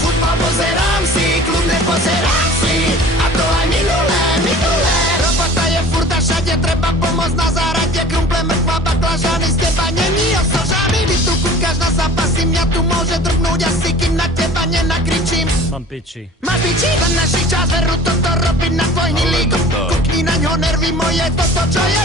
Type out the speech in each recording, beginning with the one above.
futbal pozerám si, kľudne pozerám si. A to aj minulé. Robota je furt a všade, treba pomôcť na zárade. Krumple, mrkva, baklažany, z teba není osožány. Vy tu kúkaš na zápasy, mňa tu môže drgnúť asi, kým na teba nenakričím. Mám piči. Má piči, za našich čas veru toto robiť na tvoj hnilý. Kukni na ňo nervy moje, toto čo je.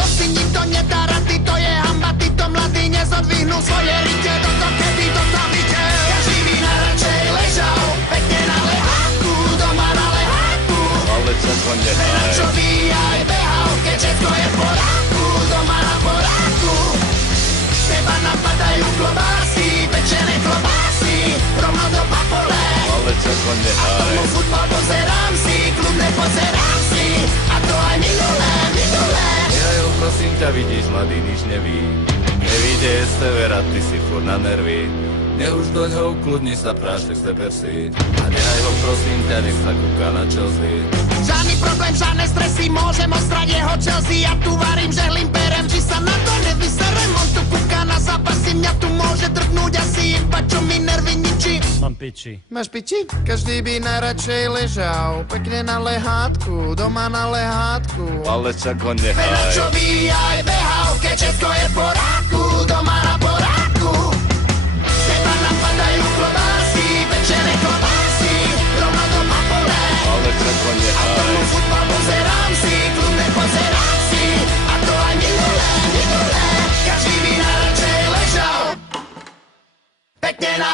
To si nikto nedá rady, to je hamba, títo mladí nezodvihnú svoje rite. Toto keby toto videl, každý by najradšej ležal pekne na lehátku, doma na lehátku. Ale čo to nehaj. Čo by aj behal, keď všetko je v porádku, doma na porádku. Z teba napadajú klobásy, pečené klobásy, rovno do papole. Ale čo to nehaj. Futbal pozerám si, kľudne pozerám si. A to aj minulé. Ja jo, prosím ťa, vidíš, mladý, nič neví. Nevíde z severa, ty si furt na nervy. Nech už doňho ukludni sa, prášek z tebe si. A nehaj ho, prosím ťa, nech sa kúka na Chelsea. Žiadny problém, žiadne stresy, môžem ostrať jeho Chelsea. Ja tu varím, že limperem, či sa na to nevyserem. On tu kúka na zápasy, mňa tu môže drgnúť asi iba, čo mi nervy ničí. Mám piči. Máš piči? Každý by najradšej ležal pekne na lehátku, doma na lehátku. Ale čo to nehaj. Čo by aj behal, keď všetko je v porádku, doma na porádku. Z teba napadajú klobásy, pečené klobásy, rovno do papole. Ale čo to nehaj. Futbal pozerám si, kľudne pozerám si. A to aj minulé. Každý by najradšej ležal pekne na